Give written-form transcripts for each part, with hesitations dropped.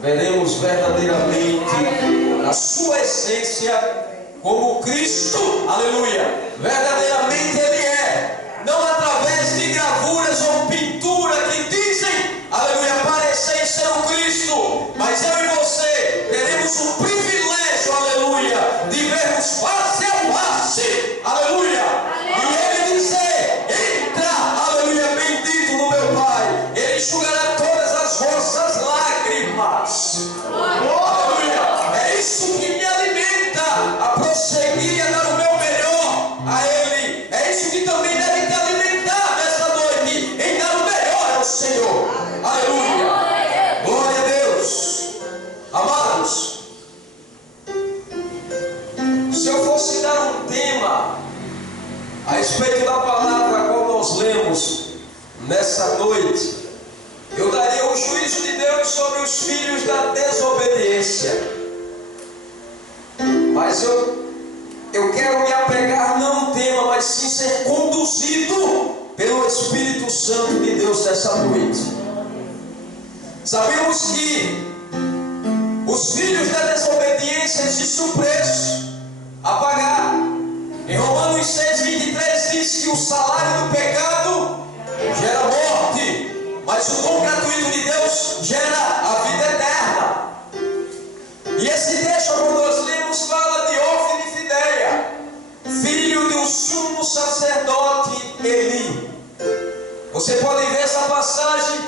veremos verdadeiramente a sua essência como Cristo, aleluia, verdadeiramente Ele é, não através de gravuras ou pintura que dizem, aleluia, parecer ser o Cristo, mas eu e você teremos o privilégio, aleluia, de vermos face a face, aleluia, e Ele dizer, entra, aleluia, bendito no meu Pai, Ele enxugará todas as vossas lágrimas, aleluia, é isso que me alimenta a prosseguir, a dar o meu melhor a Ele, é isso que também deve te alimentar nesta noite, em dar o melhor ao Senhor, aleluia, glória a Deus. Amados, se eu fosse dar um tema a respeito da palavra a qual nós lemos nessa noite, eu daria o juízo de Deus sobre os filhos da desobediência. Mas eu quero me apegar não ao tema, mas sim ser conduzido pelo Espírito Santo de Deus nessa noite. Sabemos que os filhos da desobediência existe um preço a pagar. Em Romanos 6:23 diz que o salário do pecado gera morte, mas o dom gratuito de Deus gera a vida eterna. E esse texto, quando nós lemos, fala de Ofni e Finéia, filho de um sumo sacerdote Eli. Você pode ver essa passagem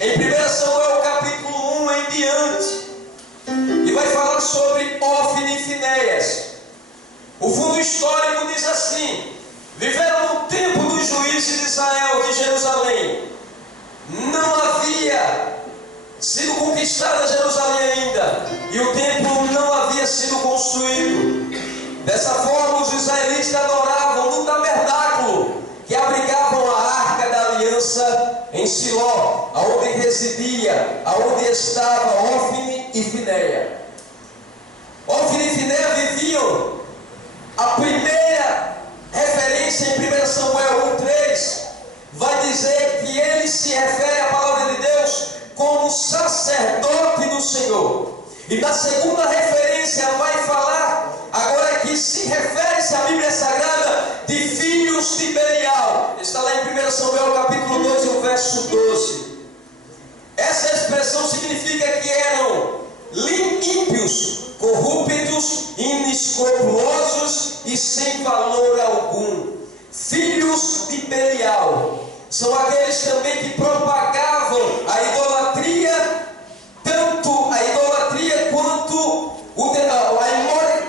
em 1 Samuel capítulo 1 em diante, e vai falar sobre Ofni e Finéias. O fundo histórico diz assim: viveram no tempo dos juízes de Israel de Jerusalém. Não havia sido conquistada Jerusalém ainda, e o templo não havia sido construído. Dessa forma, os israelitas adoravam no tabernáculo que abrigavam a arca da aliança em Siló, aonde residia, aonde estava Ofni e Finéia. Ofni e Finéia viviam. A primeira referência em 1 Samuel 1:3 vai dizer que ele se refere à palavra de Deus como sacerdote do Senhor. E na segunda referência vai falar agora que se refere-se à Bíblia Sagrada de filhos de Belial. Está lá em 1 Samuel capítulo 2, o verso 12. Essa expressão significa que eram ímpios, corruptos, inescrupulosos e sem valor algum. Filhos de Belial são aqueles também que propagavam a idolatria, tanto a idolatria quanto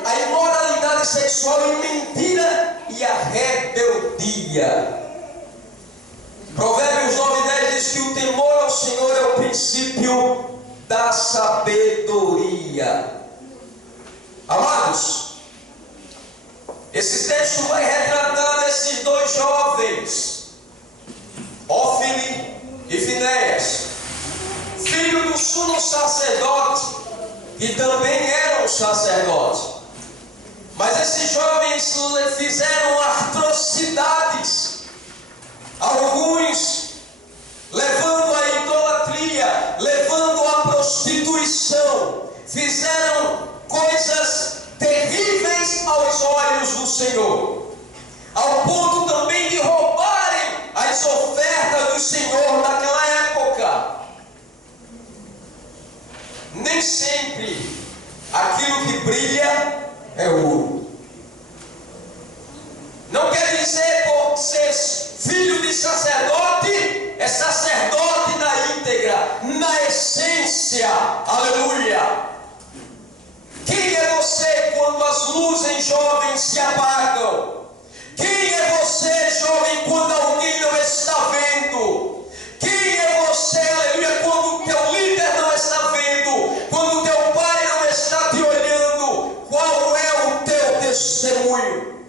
a imoralidade sexual e mentira e a rebeldia. Provérbios 9:10 diz que o temor ao Senhor é o princípio da sabedoria. Amados, esse texto vai retratar esses dois jovens, Ofni e Finéias, filho do sumo sacerdote, que também era um sacerdote. Mas esses jovens fizeram atrocidades, alguns levando a idolatria, levando a prostituição, fizeram coisas terríveis aos olhos do Senhor, ao ponto também de roubarem as ofertas do Senhor naquela época. Nem sempre aquilo que brilha é ouro. Não quer dizer por ser filho de sacerdote, é sacerdote na íntegra, na essência, aleluia. Quem é você quando as luzes jovens se apagam? Quem é você, jovem, quando alguém não está vendo? Quem é você, aleluia, quando o teu líder não está vendo? Quando o teu pai não está te olhando? Qual é o teu testemunho?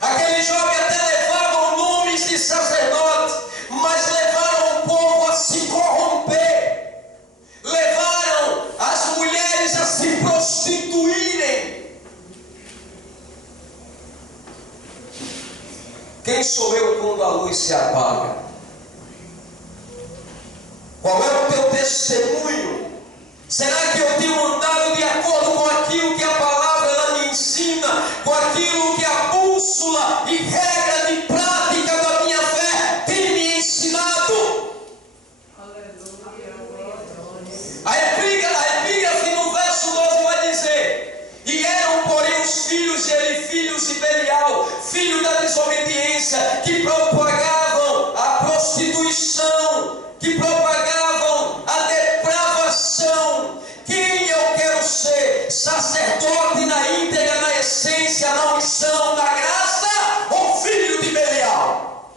Aquele jovem até levavam nomes de sacerdote, mas levaram o povo a se corromper, levaram as mulheres a se prostituírem. Quem sou eu quando a luz se apaga? Qual é o teu testemunho desobediência, que propagavam a prostituição, que propagavam a depravação. Quem eu quero ser? Sacerdote na íntegra, na essência, na unção, na graça, ou filho de Belial?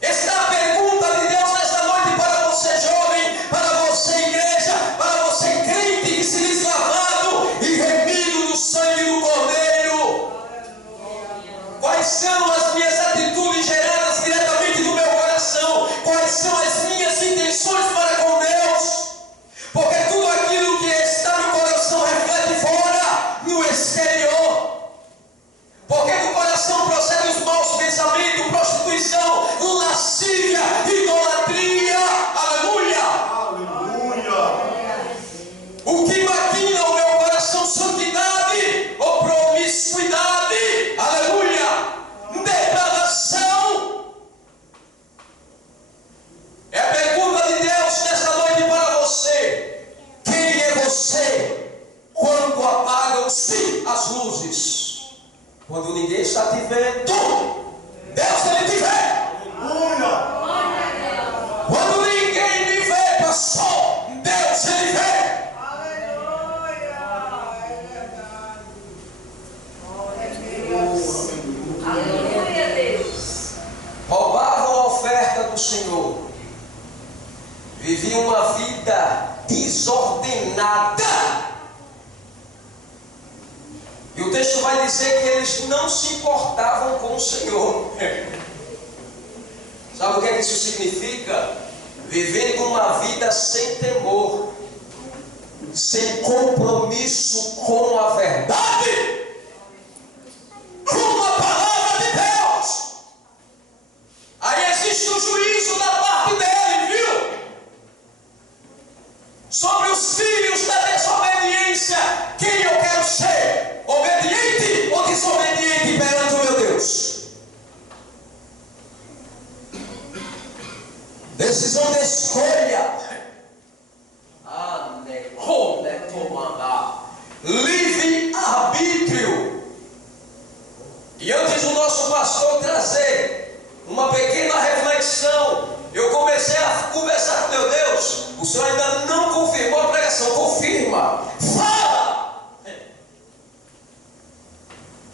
Esta é a pergunta de Deus nesta noite para você jovem, para você igreja, para você crente que se diz lavado e remido no sangue do Cordeiro. Quais são as minhas atitudes geradas diretamente do meu coração? Quais são as minhas intenções para com Deus? Porque tudo aquilo que está no coração reflete fora, no exterior. Porque do coração procedem os maus pensamentos, prostituição, lascívia, idolatria. Aleluia! Aleluia! O que maquina o meu coração? Santidade ou promiscuidade? Aleluia! Depravação. É a pergunta de Deus nesta noite para você. Quem é você quando apagam-se as luzes? Quando ninguém está te vendo, Deus ele te vê. Quando ninguém me vê, pastor, Deus ele vê. Aleluia, Deus. Roubavam a oferta do Senhor, viviam uma vida desordenada. E o texto vai dizer que eles não se importavam com o Senhor. Sabe o que é que isso significa? Vivendo uma vida sem temor, sem compromisso com a verdade, com a palavra de Deus. Aí existe o juízo da parte dele, viu? Sobre os filhos da desobediência. Quem eu quero ser? Obediente ou desobediente perante o meu Deus? Decisão de escolha. Livre arbítrio. E antes do nosso pastor trazer uma pequena reflexão, eu comecei a conversar com meu Deus. O Senhor ainda não confirmou a pregação. Confirma. Fala!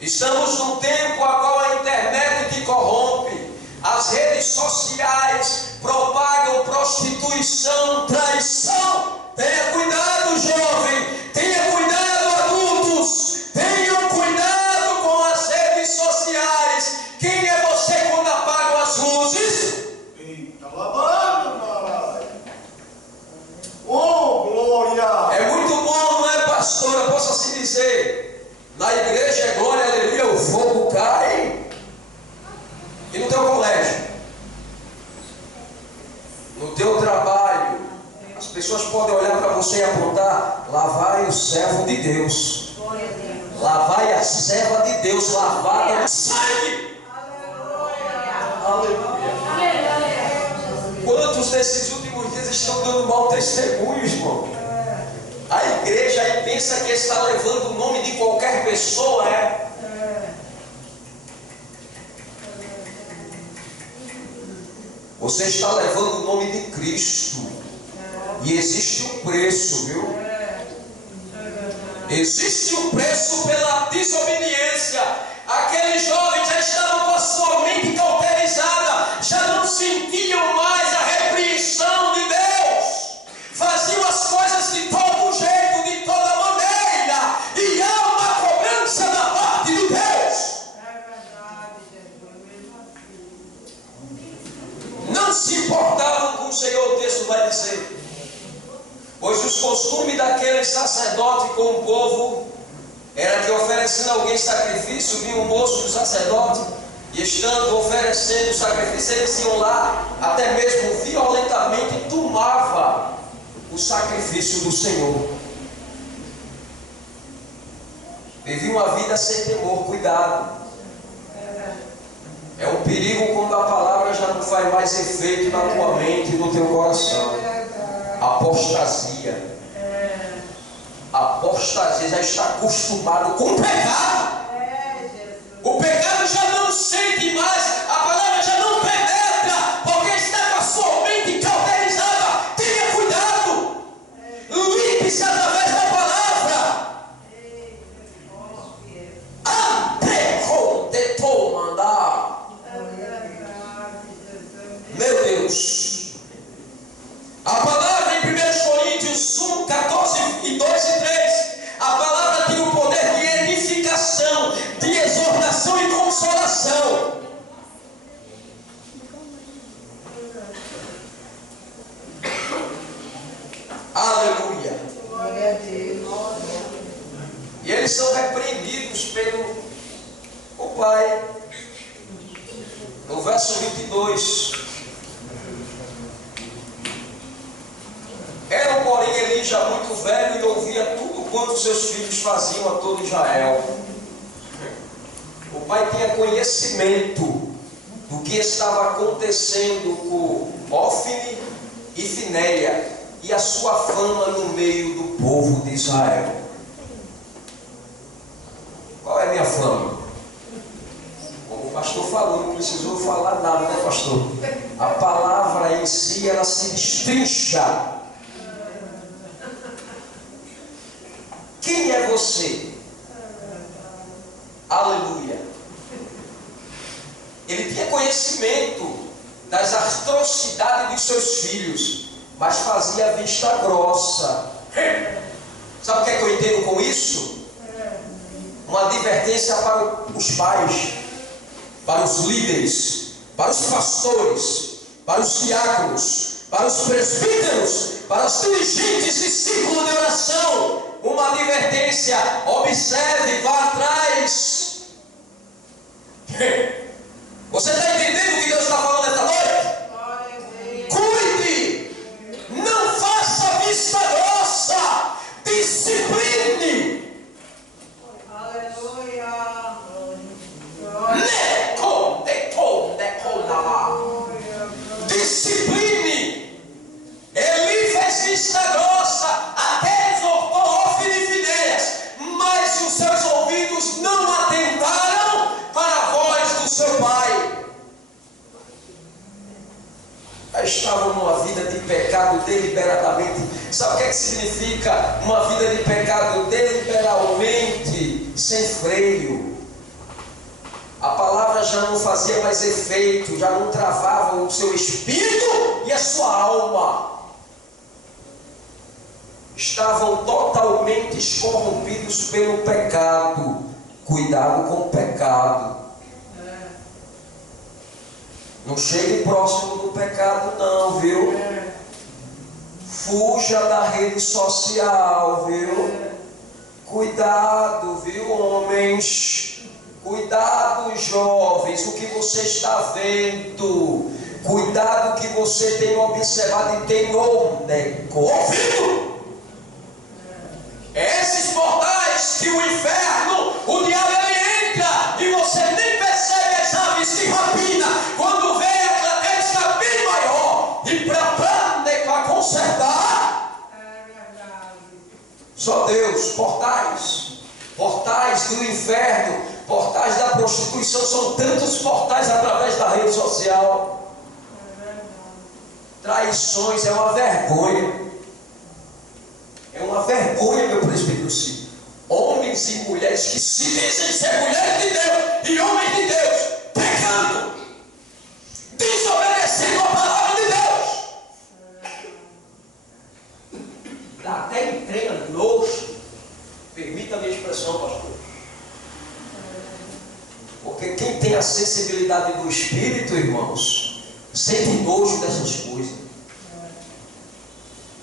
Estamos num tempo a qual a internet te corrompe. As redes sociais propagam prostituição, traição. Tenha cuidado, jovem. Tenha cuidado, adultos. Tenham cuidado com as redes sociais. Quem é você quando apagam as luzes? Eita, lavando, oh, glória! É muito bom, não é, pastora? Posso assim dizer. Na igreja é glória, aleluia, o fogo cai. E no teu colégio, no teu trabalho, as pessoas podem olhar para você e apontar: lá vai o servo de Deus, lá vai a serva de Deus, lavada no sangue. Aleluia. Quantos desses últimos dias estão dando mau testemunho, irmão? A igreja aí pensa que está levando o nome de qualquer pessoa, é? Você está levando o nome de Cristo. E existe um preço, viu? Existe um preço pela desobediência. Aqueles jovens já estavam com a sua mente cauterizada, já não sentiam mais a repreensão de Deus. Faziam as coisas de todo jeito, de toda maneira. E há uma cobrança da parte de Deus. Não se importavam com o Senhor, o texto vai dizer. Pois os costumes daqueles sacerdotes com o povo era que, oferecendo a alguém sacrifício, vinha um moço do sacerdote, e estando oferecendo o sacrifício, eles iam lá, até mesmo violentamente tomava o sacrifício do Senhor. Vivia uma vida sem temor, cuidado. É um perigo quando a palavra já não faz mais efeito na tua mente e no teu coração. Apostasia. Apostasia, já está acostumado com o pecado. O O pecado já não sente mais, a palavra já não penetra, porque está com a sua mente cauterizada. Tenha cuidado, limpe-se através da palavra. Meu Deus, a palavra em 1 Coríntios 1, 14 e 2 e 3, a palavra tem o poder de edificação, de exortação e consolação. Aleluia. Glória a Deus. E eles são repreendidos pelo o Pai. No verso 22. Era, porém, Eli já muito velho e ouvia tudo quanto seus filhos faziam a todo Israel. O pai tinha conhecimento do que estava acontecendo com Ófine e Finéia e a sua fama no meio do povo de Israel. Qual é a minha fama? Como o pastor falou, não precisou falar nada, né, pastor? A palavra em si, ela se destrincha. Quem é você? Aleluia. Ele tinha conhecimento das atrocidades dos seus filhos, mas fazia vista grossa. Sabe o que é que eu entendo com isso? Uma advertência para os pais, para os líderes, para os pastores, para os diáconos, para os presbíteros, para os dirigentes de círculo de oração. Uma advertência: observe, vá atrás. Você está entendendo o que Deus está falando esta noite? Cuide, não faça vista grossa, discipline. Aleluia. Discipline. Eli fez vista grossa, até exortou Ófine e Finéias, mas os seus ouvidos não atentaram para a voz do seu pai. Estavam numa vida de pecado deliberadamente. Sabe o que é que significa uma vida de pecado deliberadamente, sem freio? A palavra já não fazia mais efeito, já não travava o seu espírito e a sua alma. Estavam totalmente corrompidos pelo pecado. Cuidado com o pecado. Não chegue próximo do pecado não, viu? Fuja da rede social, viu? Cuidado, viu, homens? Cuidado, jovens, o que você está vendo. Cuidado que você tem observado e tem ouvido. Esses portais que o inferno, o diabo, ele entra e você nem percebe as aves de rapina. Quando vê, a plateia está bem maior. E para consertar, só Deus. Portais do inferno, portais da prostituição. São tantos portais através da rede social. Traições, é uma vergonha. É uma vergonha, meu presbítero Cid. Homens e mulheres que se dizem ser mulheres de Deus e homens de Deus, pecando, desobedecendo a palavra de Deus. Dá até entrega nojo. Permita a minha expressão, pastor. Porque quem tem a sensibilidade do Espírito, irmãos, sente nojo dessas coisas.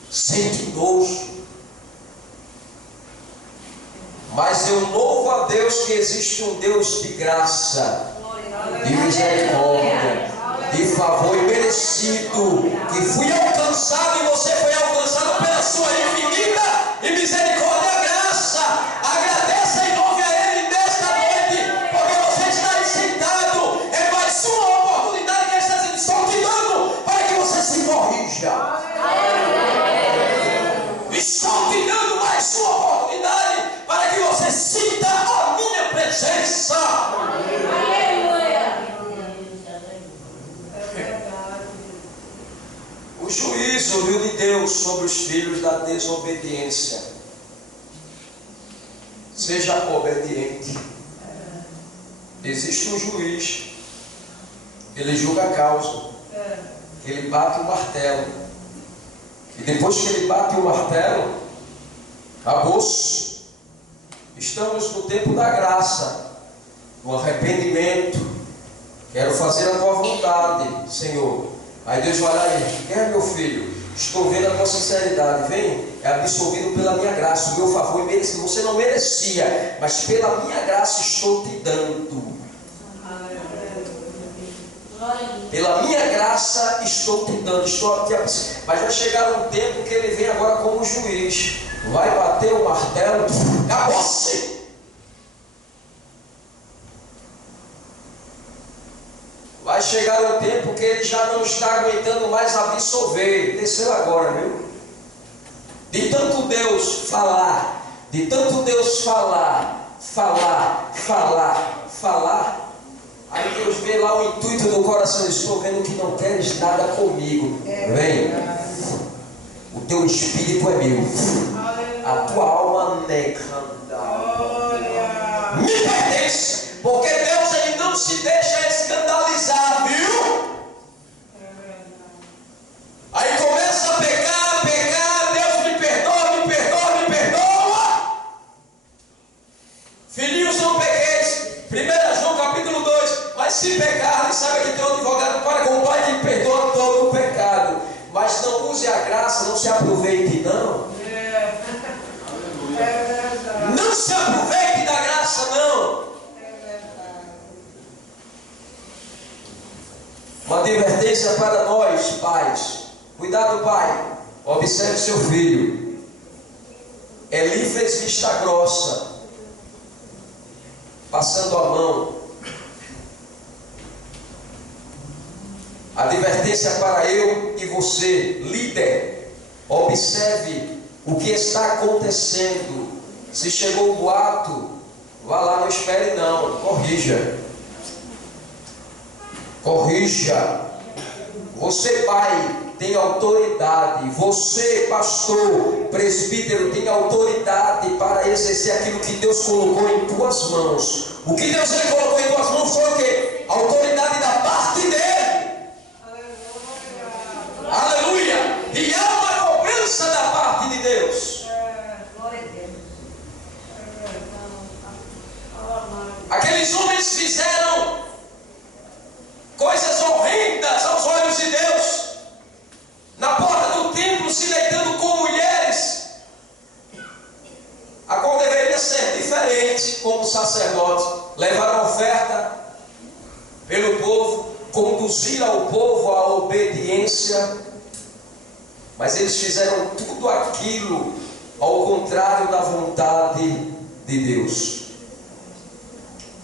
Sente nojo. Mas eu louvo a Deus que existe um Deus de graça, de misericórdia, de favor imerecido, que fui alcançado e você foi alcançado pela sua infinita e misericórdia e graça. Agradeça e louve a Ele nesta noite, porque você está aí sentado. É mais uma oportunidade que Ele está dizendo: estou te dando para que você se corrija. Estou te dando mais uma oportunidade para que você sinta a minha presença. os filhos da desobediência. Seja obediente. Existe um juiz, ele julga a causa, ele bate o martelo, e depois que ele bate o martelo, acabou-se. Estamos no tempo da graça, no arrependimento. Quero fazer a tua vontade, Senhor. Aí Deus vai lá e diz: meu filho, estou vendo a tua sinceridade, vem, é absolvido pela minha graça, o meu favor merecido. Você não merecia, mas pela minha graça estou te dando. Pela minha graça estou te dando, estou aqui. Mas vai chegar um tempo que ele vem agora como juiz, vai bater o martelo, acabou-se. Vai chegar um tempo que ele já não está aguentando mais absolver. Desceu agora, viu? De tanto Deus falar, de tanto Deus falar. Aí Deus vê lá o intuito do coração: estou vendo que não queres nada comigo. Vem, o teu espírito é meu, a tua alma me pertence, porque Deus ele não se deixa escandalizar, viu? Aí começa a pecar, Deus me perdoa. Filhinhos, não pequeis. 1 João capítulo 2. Mas se pecar, saiba que tem um advogado para com o Pai que perdoa todo o pecado. Mas não use a graça, não se aproveite, não. Não se aproveite da graça, não. Uma advertência para nós, pais. Cuidado, pai. Observe seu filho. Eli fez vista grossa, passando a mão. Advertência para eu e você, líder. Observe o que está acontecendo. Se chegou o boato, vá lá, não espere não, corrija. Você, pai, tem autoridade. Você, pastor, presbítero, tem autoridade para exercer aquilo que Deus colocou em tuas mãos. O que Deus ele colocou em tuas mãos foi o quê? Autoridade da parte dele. Aleluia! E há uma cobrança da parte de Deus. Aqueles homens fizeram coisas horrendas aos olhos de Deus, na porta do templo se deitando com mulheres, a qual deveria ser diferente como sacerdote. Levar a oferta pelo povo, conduzir ao povo à obediência, mas eles fizeram tudo aquilo ao contrário da vontade de Deus.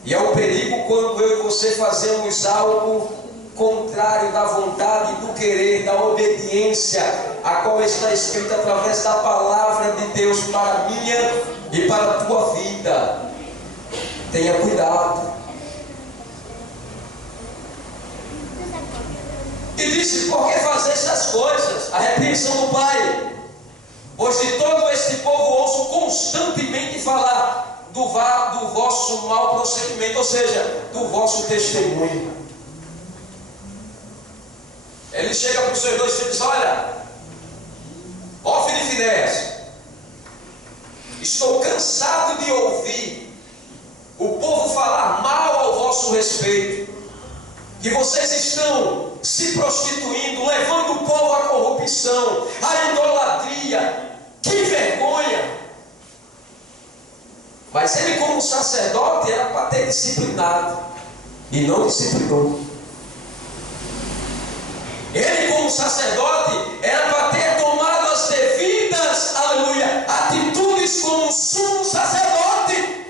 E é um perigo quando eu e você fazemos algo contrário da vontade, do querer, da obediência, a qual está escrita através da palavra de Deus para a minha e para a tua vida. Tenha cuidado. E disse: por que fazer essas coisas? A repreensão do Pai. Pois de todo este povo ouço constantemente falar do vosso mau procedimento, ou seja, do vosso testemunho. Ele chega para os seus dois filhos e diz: olha, Hófni e Finéias, estou cansado de ouvir o povo falar mal ao vosso respeito, que vocês estão se prostituindo, levando o povo à corrupção, à idolatria. Que vergonha! Mas ele, como sacerdote, era para ter disciplinado, e não disciplinou. Ele, como sacerdote, era para ter tomado as devidas, aleluia, atitudes como sumo sacerdote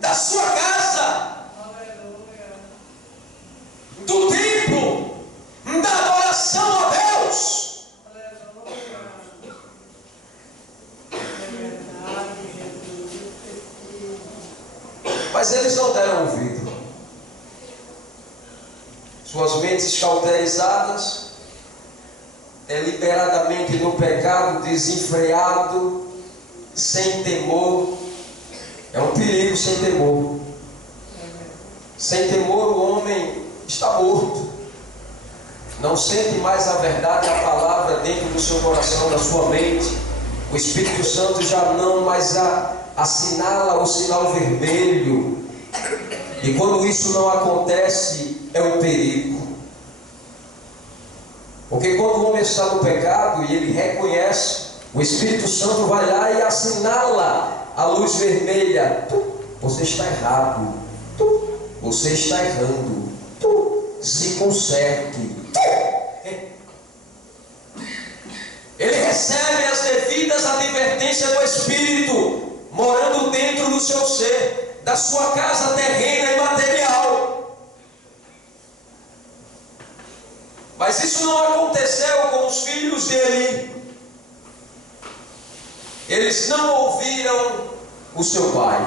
da sua casa, do templo, da adoração a Deus. Mas eles não deram ouvido. Suas mentes cauterizadas, deliberadamente no pecado, desenfreado, sem temor, é um perigo. Sem temor. Sem temor, o homem está morto. Não sente mais a verdade, a palavra dentro do seu coração, da sua mente. O Espírito Santo já não mais assinala o sinal vermelho. E quando isso não acontece, é um perigo. Porque quando o homem está no pecado e ele reconhece, o Espírito Santo vai lá e assinala a luz vermelha. Você está errado. Você está errando. Se conserte. Ele recebe as devidas advertências do Espírito, morando dentro do seu ser, da sua casa terrena e material. Mas isso não aconteceu com os filhos de Eli. Eles não ouviram o seu pai.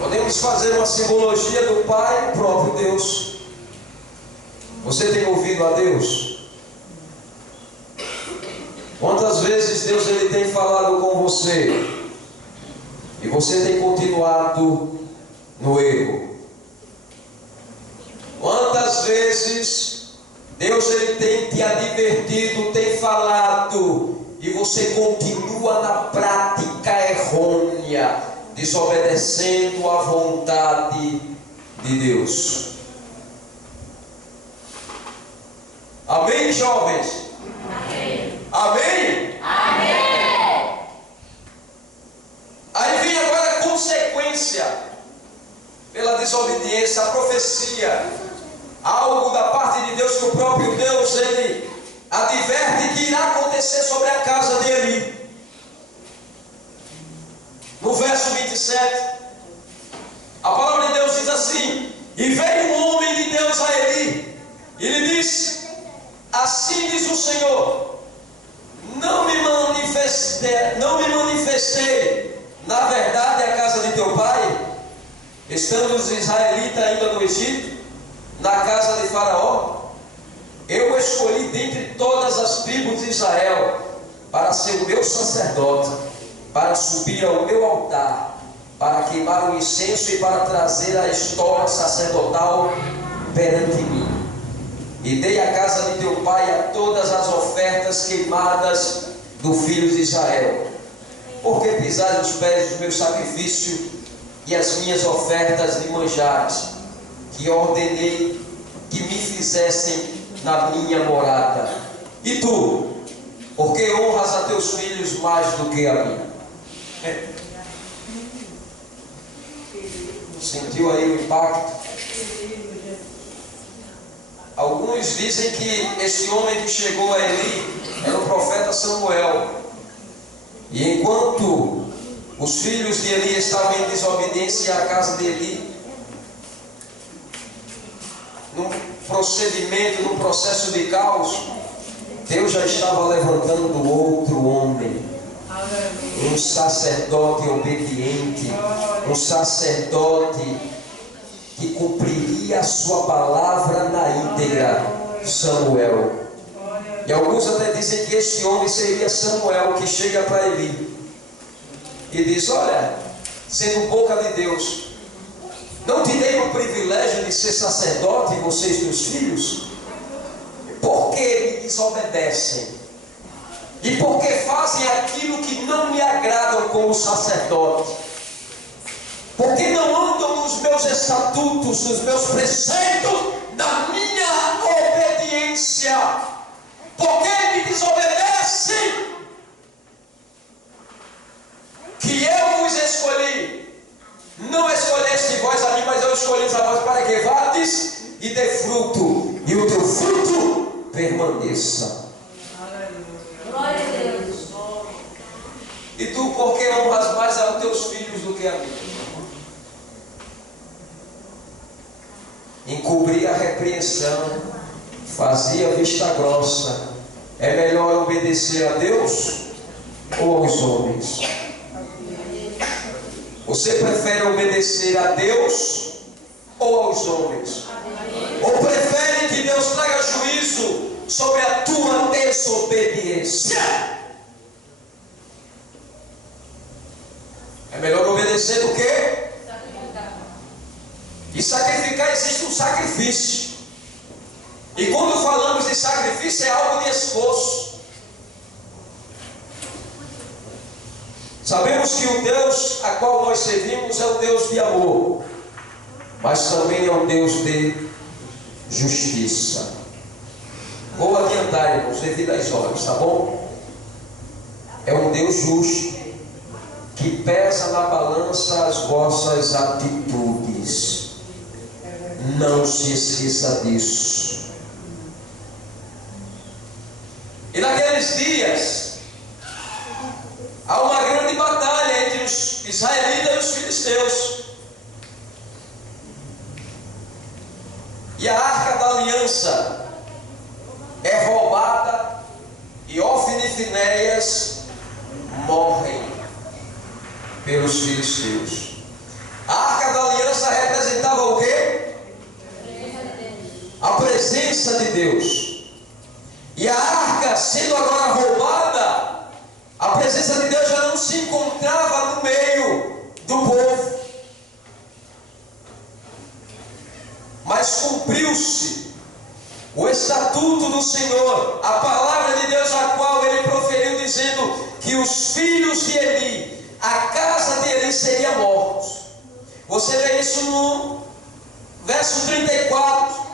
Podemos fazer uma simbologia do pai, o próprio Deus. Você tem ouvido a Deus? Quantas vezes Deus ele tem falado com você e você tem continuado no erro? Quantas vezes Deus ele tem te advertido, tem falado e você continua na prática errônea, desobedecendo à vontade de Deus? Amém, jovens? Amém. Amém? Amém. Aí vem agora a consequência pela desobediência, a profecia, algo da parte de Deus que o próprio Deus ele adverte que irá acontecer sobre a casa de Eli. No verso 27, a palavra de Deus diz assim: e veio um homem de Deus a Eli, e lhe disse: assim diz o Senhor, não me manifestei na verdade a casa de teu pai, estando os israelitas ainda no Egito, na casa de Faraó? Eu o escolhi dentre todas as tribos de Israel para ser o meu sacerdote, para subir ao meu altar, para queimar o incenso e para trazer a história sacerdotal perante mim. E dei à casa de teu pai a todas as ofertas queimadas do filho de Israel. Porque pisais os pés do meu sacrifício e as minhas ofertas de manjares, que ordenei que me fizessem na minha morada. E tu, porque honras a teus filhos mais do que a mim? Sentiu aí o impacto? Alguns dizem que esse homem que chegou a Eli era o profeta Samuel. E enquanto os filhos de Eli estavam em desobediência à casa de Eli, num procedimento, num processo de caos, Deus já estava levantando outro homem, um sacerdote obediente, um sacerdote que cumpriria a sua palavra na íntegra, Samuel. E alguns até dizem que esse homem seria Samuel, que chega para Eli e diz: olha, sendo boca de Deus, não te dei o privilégio de ser sacerdote, vocês teus filhos? Por que me desobedecem? E por que fazem aquilo que não me agradam como sacerdote? Porque não andam nos meus estatutos, nos meus preceitos, na minha obediência? Porque me desobedecem? Que eu vos escolhi. Não escolheste vós a mim, mas eu escolhi a vós para que vades e dê fruto, e o teu fruto permaneça. Glória a Deus. E tu, por que honras mais aos teus filhos do que a mim? Encobria a repreensão, fazia vista grossa. É melhor obedecer a Deus ou aos homens? Você prefere obedecer a Deus ou aos homens? Ou prefere que Deus traga juízo sobre a tua desobediência. É melhor obedecer do que? E sacrificar, existe um sacrifício. E quando falamos de sacrifício, é algo de esforço. Sabemos que o Deus a qual nós servimos é o Deus de amor, mas também é um Deus de justiça. Vou adiantar, irmãos, devido às horas, tá bom? É um Deus justo, que pesa na balança as vossas atitudes. Não se esqueça disso. E naqueles dias, há uma grande batalha entre os israelitas e os filisteus. E a arca da aliança é roubada e Ofni e Finéias morrem pelos filisteus. A arca da aliança representava o quê? A presença de Deus. E a arca sendo agora roubada, a presença de Deus já não se encontrava no meio do povo. Mas cumpriu-se o estatuto do Senhor, a palavra de Deus a qual ele proferiu, dizendo que os filhos de Eli, a casa de Eli, seriam mortos. Você vê isso no verso 34.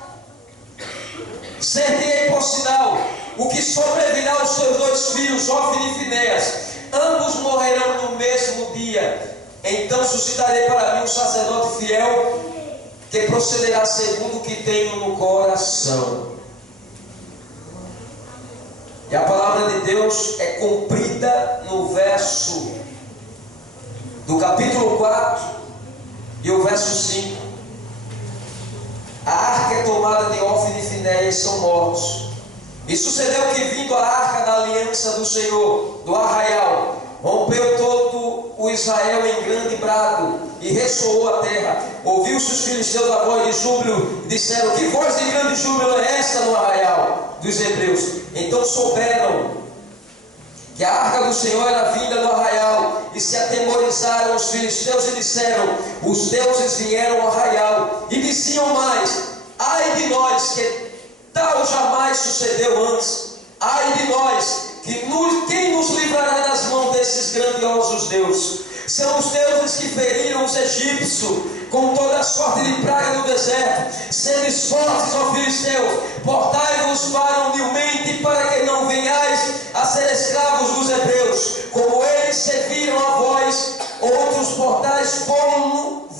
Ser-te-ei por sinal o que sobrevirá aos seus dois filhos, Ofni e Finéias, ambos morrerão no mesmo dia. Então suscitarei para mim um sacerdote fiel, que procederá segundo o que tenho no coração. E a palavra de Deus é cumprida no verso do capítulo 4 e o verso 5. A arca é tomada de Ofni e Finéias, são mortos. E sucedeu que, vindo a arca da aliança do Senhor do arraial, rompeu todo o Israel em grande brado e ressoou a terra. Ouviu-se os filisteus a voz de júbilo, disseram: que voz de grande júbilo é esta no arraial dos hebreus? Então souberam que a arca do Senhor era vinda do arraial, e se atemorizaram os filisteus e disseram: os deuses vieram ao arraial. E diziam mais: ai de nós, que tal jamais sucedeu antes. Ai de nós, quem nos livrará das mãos desses grandiosos deuses? São os deuses que feriram os egípcios com toda a sorte de praga no deserto. Sede fortes, ó filisteus, portai-vos varonilmente, para que não venhais a ser escravos dos hebreus. Como eles serviram a vós, outros portais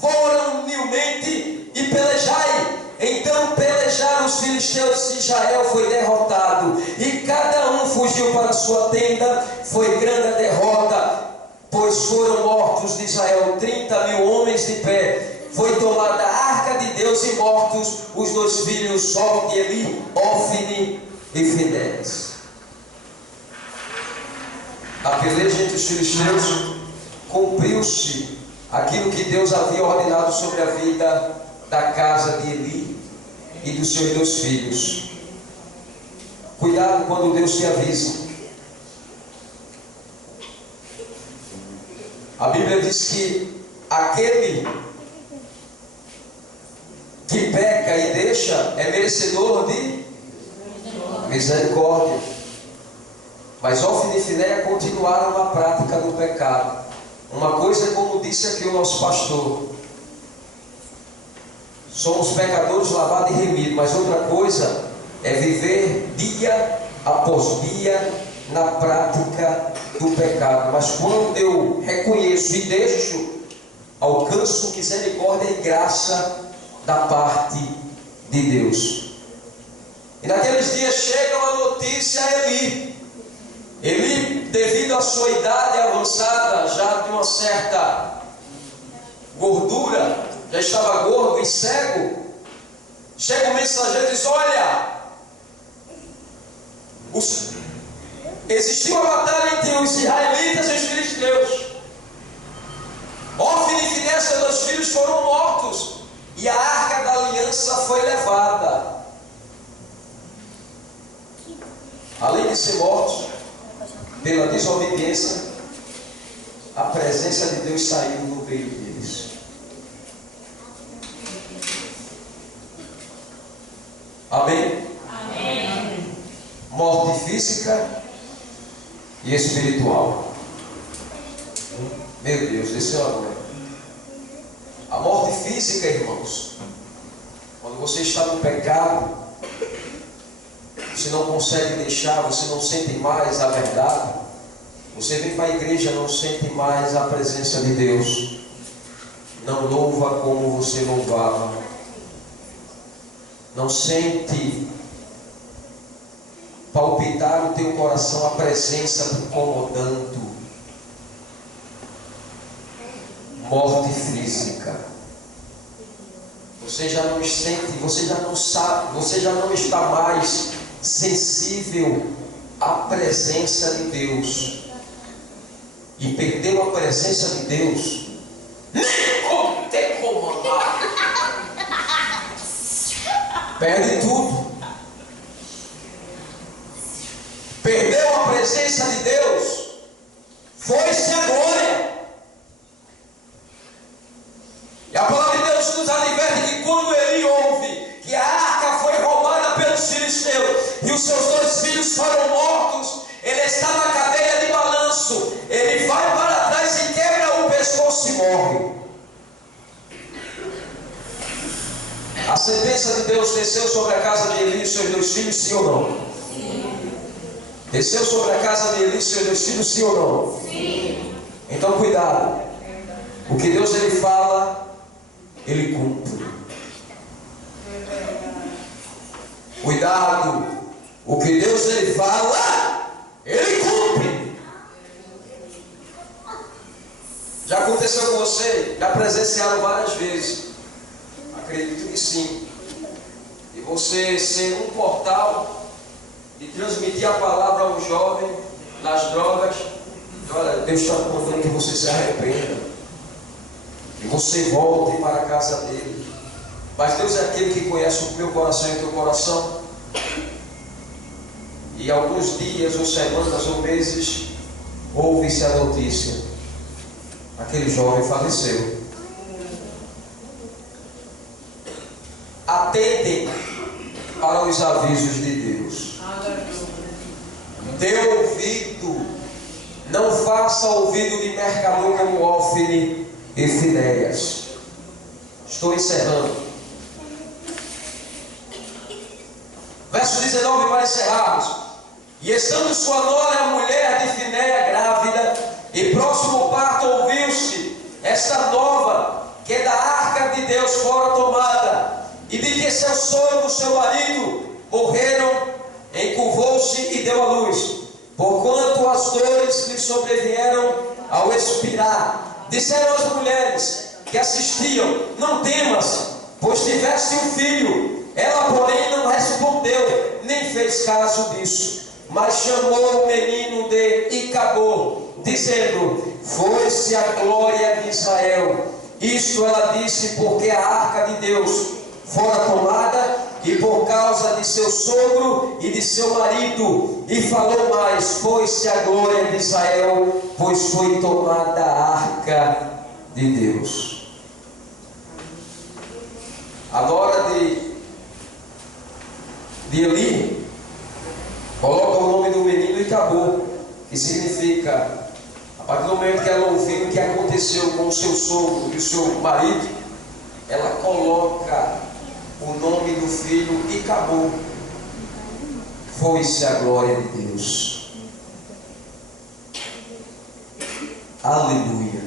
varonilmente e pelejai. Então pelejaram os filisteus e Israel foi derrotado, e cada um fugiu para a sua tenda. Foi grande a derrota, pois foram mortos de Israel 30.000 homens de pé. Foi tomada a arca de Deus e mortos os dois filhos só de Eli, Ofni e Finéias. A peleja entre os filisteus cumpriu-se aquilo que Deus havia ordenado sobre a vida da casa de Eli e dos seus dois filhos. Cuidado quando Deus te avisa. A Bíblia diz que aquele que peca e deixa é merecedor de misericórdia. Mas Ofni e Finéias continuaram na prática do pecado. Uma coisa é, como disse aqui o nosso pastor, somos pecadores lavados e remidos, mas outra coisa é viver dia após dia na prática do pecado. Mas quando eu reconheço e deixo, alcanço misericórdia e graça da parte de Deus. E naqueles dias chega uma notícia a Eli. Eli, devido à sua idade avançada, já de uma certa gordura, já estava gordo e cego, chega um mensageiro e diz: olha, existiu uma batalha entre os israelitas e os filisteus. Ofni e Finéias, seus dois filhos, foram mortos, e a arca da aliança foi levada. além de ser mortos pela desobediência, a presença de Deus saiu no meio deles. Amém? Amém. Morte física e espiritual. Meu Deus, desceu agora. A morte física, irmãos, quando você está no pecado, você não consegue deixar, você não sente mais a verdade. Você vem para a igreja, não sente mais a presença de Deus. Não louva como você louvava. Não sente palpitar no teu coração a presença te incomodando. Morte física. Você já não sente, você já não sabe, você já não está mais sensível à presença de Deus. E perdeu a presença de Deus, nem como tem como andar. Perde tudo. Perdeu a presença de Deus, foi-se a glória. E a palavra de Deus nos adverte que quando Eli ouve que a arca foi roubada pelos filisteus e os seus 2 filhos foram mortos, ele está na cadeia de balanço, ele vai para trás e quebra o pescoço e morre. A sentença de Deus desceu sobre a casa de Eli e seus 2 filhos, sim ou não? Sim. Desceu sobre a casa de Eli e seus 2 filhos, sim ou não? Sim. Então cuidado. O que Deus ele fala, ele cumpre. Cuidado. O que Deus ele fala, ele cumpre. Já aconteceu com você? Já presenciaram várias vezes. Acredito que sim. E você ser um portal de transmitir a palavra ao jovem nas drogas. Olha, Deus está mandando que você se arrependa. E você volte para a casa dele. Mas Deus é aquele que conhece o meu coração e o teu coração. E alguns dias, ou semanas, ou meses, ouve-se a notícia: aquele jovem faleceu. Atentem para os avisos de Deus. Dê ouvido. Não faça ouvido de mercador como Ofne e Finéias. Estou encerrando. Verso 19 para encerrarmos. E estando sua nora, a mulher de Finéia, grávida, e próximo ao parto, ouviu-se esta nova, que da arca de Deus fora tomada, e de que seu sogro, seu marido, morreram, encurvou-se e deu à luz, porquanto as dores lhe sobrevieram ao expirar. Disseram as mulheres que assistiam: não temas, pois tiveste um filho. Ela, porém, não respondeu, nem fez caso disso, mas chamou o menino de Icabô, dizendo: foi-se a glória de Israel. Isto ela disse porque a arca de Deus fora tomada, e por causa de seu sogro e de seu marido. E falou mais: foi-se a glória de Israel, pois foi tomada a arca de Deus. A nora de Eli coloca o nome do menino Icabô, que significa, a partir do momento que ela ouviu o que aconteceu com o seu sogro e o seu marido, ela coloca o nome do filho Icabô. Foi-se a glória de Deus. Aleluia.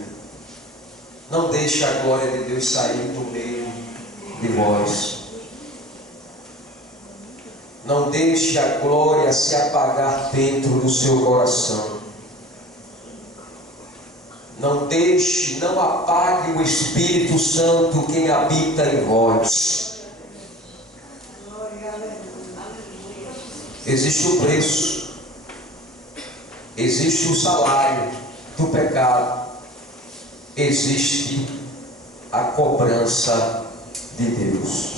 Não deixe a glória de Deus sair do meio de vós. Não deixe a glória se apagar dentro do seu coração. Não deixe, não apague o Espírito Santo, quem habita em vós. Existe o preço, existe o salário do pecado, existe a cobrança de Deus.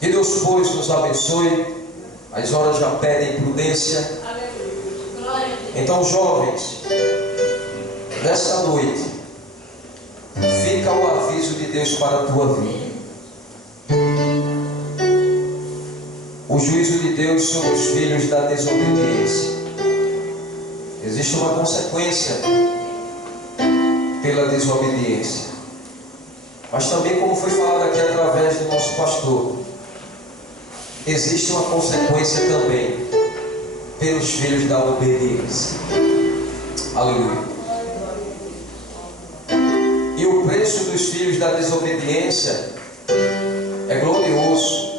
Que Deus, pois, nos abençoe As horas já pedem prudência. Então, jovens, nesta noite, fica o aviso de Deus para a tua vida. O juízo de Deus sobre os filhos da desobediência. Existe uma consequência pela desobediência. Mas também, como foi falado aqui através do nosso pastor, existe uma consequência também pelos filhos da obediência. Aleluia. E o preço dos filhos da desobediência é glorioso.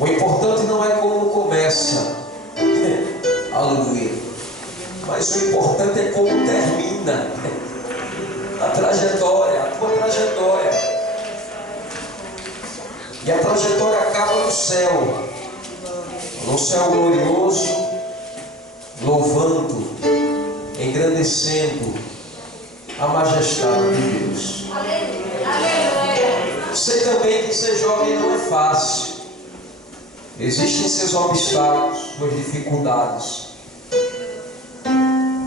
O importante não é como começa, aleluia, mas o importante é como termina a trajetória, a tua trajetória. E a trajetória acaba no céu glorioso, louvando, engrandecendo a majestade de Deus. Sei também que ser jovem não é fácil. Existem seus obstáculos, suas dificuldades,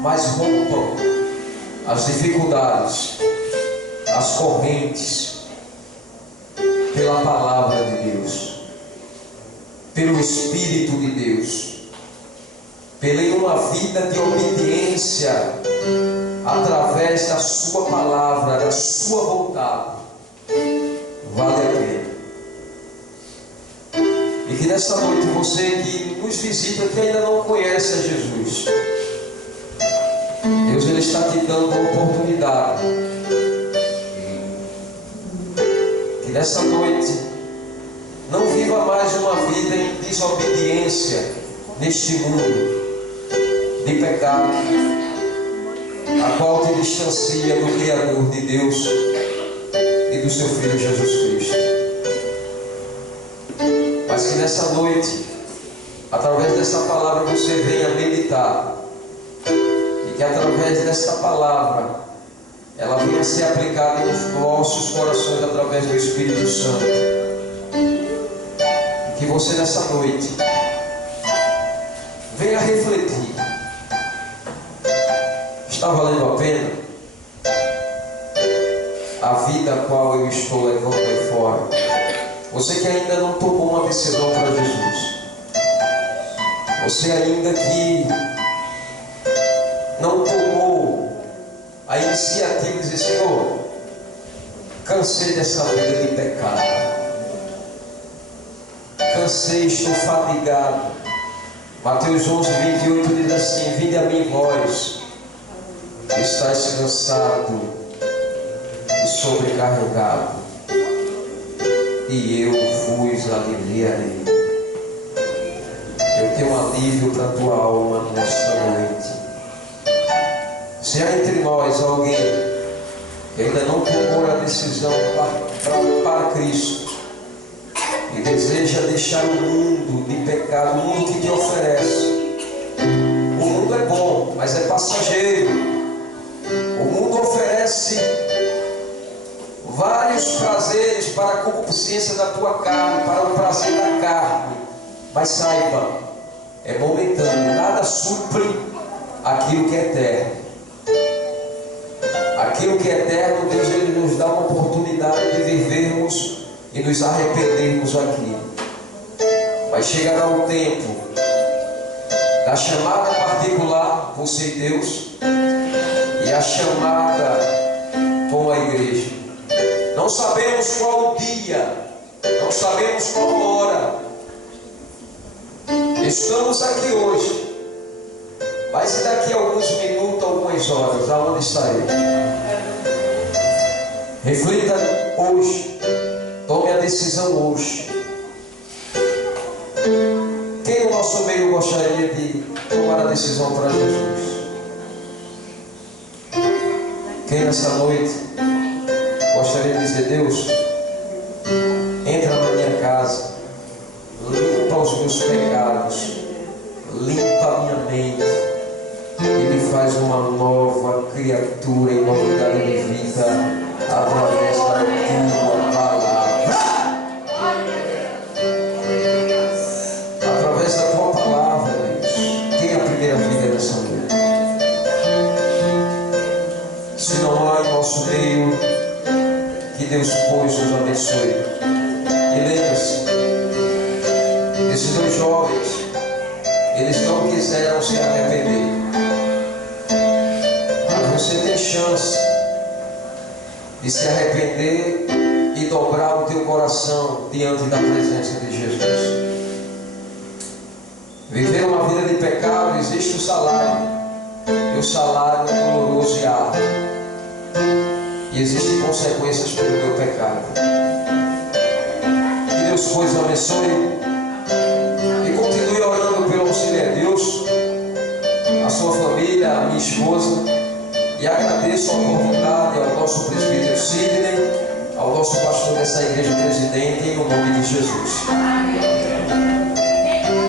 mas rompam as dificuldades, as correntes, pela palavra de Deus, pelo Espírito de Deus, pela uma vida de obediência através da sua palavra, da sua vontade. Vale a pena. E que nesta noite você que nos visita, que ainda não conhece a Jesus, Deus ele está te dando uma oportunidade. Que nesta noite não viva mais uma vida em desobediência neste mundo de pecado, a qual te distancia do Criador de Deus e do seu Filho Jesus Cristo. Mas que nessa noite, através dessa palavra, você venha meditar. E que através dessa palavra, ela venha ser aplicada nos nossos corações através do Espírito Santo. E que você nessa noite venha refletir. Está valendo a pena a vida a qual eu estou levando aí fora? Você que ainda não tomou uma decisão para Jesus, você ainda que não tomou a iniciativa de dizer: Senhor, cansei dessa vida de pecado, cansei, estou fadigado. Mateus 11:28 diz assim: vinde a mim vós, que estáis cansado e sobrecarregado, e eu vos aliviarei. Eu tenho um alívio para a tua alma nesta noite. Se há entre nós alguém que ainda não tomou a decisão para Cristo e deseja deixar o mundo de pecado, o mundo que te oferece. O mundo é bom, mas é passageiro. O mundo oferece vários prazeres para a concupiscência da tua carne, para o prazer da carne. Mas saiba, é momentâneo, nada supre aquilo que é eterno. Aquilo que é eterno, Deus ele nos dá uma oportunidade de vivermos e nos arrependermos aqui. Mas chegará o tempo da chamada particular, você e Deus, e a chamada com a igreja. Não sabemos qual o dia, não sabemos qual hora. Estamos aqui hoje, mas daqui a alguns minutos, algumas horas, aonde estarei? Reflita hoje, tome a decisão hoje. Quem no nosso meio gostaria de tomar a decisão para Jesus? Quem nessa noite gostaria de dizer: Deus, entra na minha casa, limpa os meus pecados, limpa a minha mente e me faz uma nova criatura em novidade de vida através da tua palavra. quiseram se arrepender. Mas você tem chance de se arrepender e dobrar o teu coração diante da presença de Jesus. Viver uma vida de pecado, existe o salário, e o salário é doloroso e árduo, e existem consequências pelo meu pecado. Que Deus, pois, abençoe e continue orando pelo auxílio a Deus, a sua família, a minha esposa, e agradeço a oportunidade ao nosso presbítero Sidney, ao nosso pastor dessa igreja presidente, em nome de Jesus. Amém.